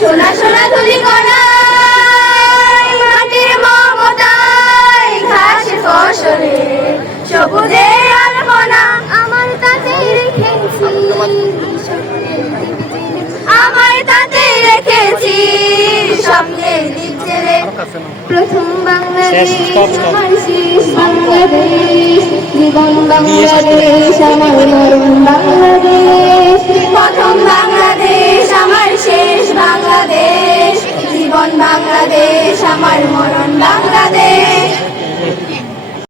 সোনা সোনা তুলি কণায় মাটির মমতায় ঘাসে ফসলে সবুজের আলপনা আমার তাতে রেখেছি স্বপ্নের দ্বীপ জেলে প্রথম বাংলাদেশ আমার শেষ বাংলাদেশ জীবন বাংলাদেশ আমার মরণ বাংলাদেশ প্রথম বাংলাদেশ আমার শেষ বাংলাদেশ জীবন বাংলাদেশ আমার মরণ বাংলাদেশ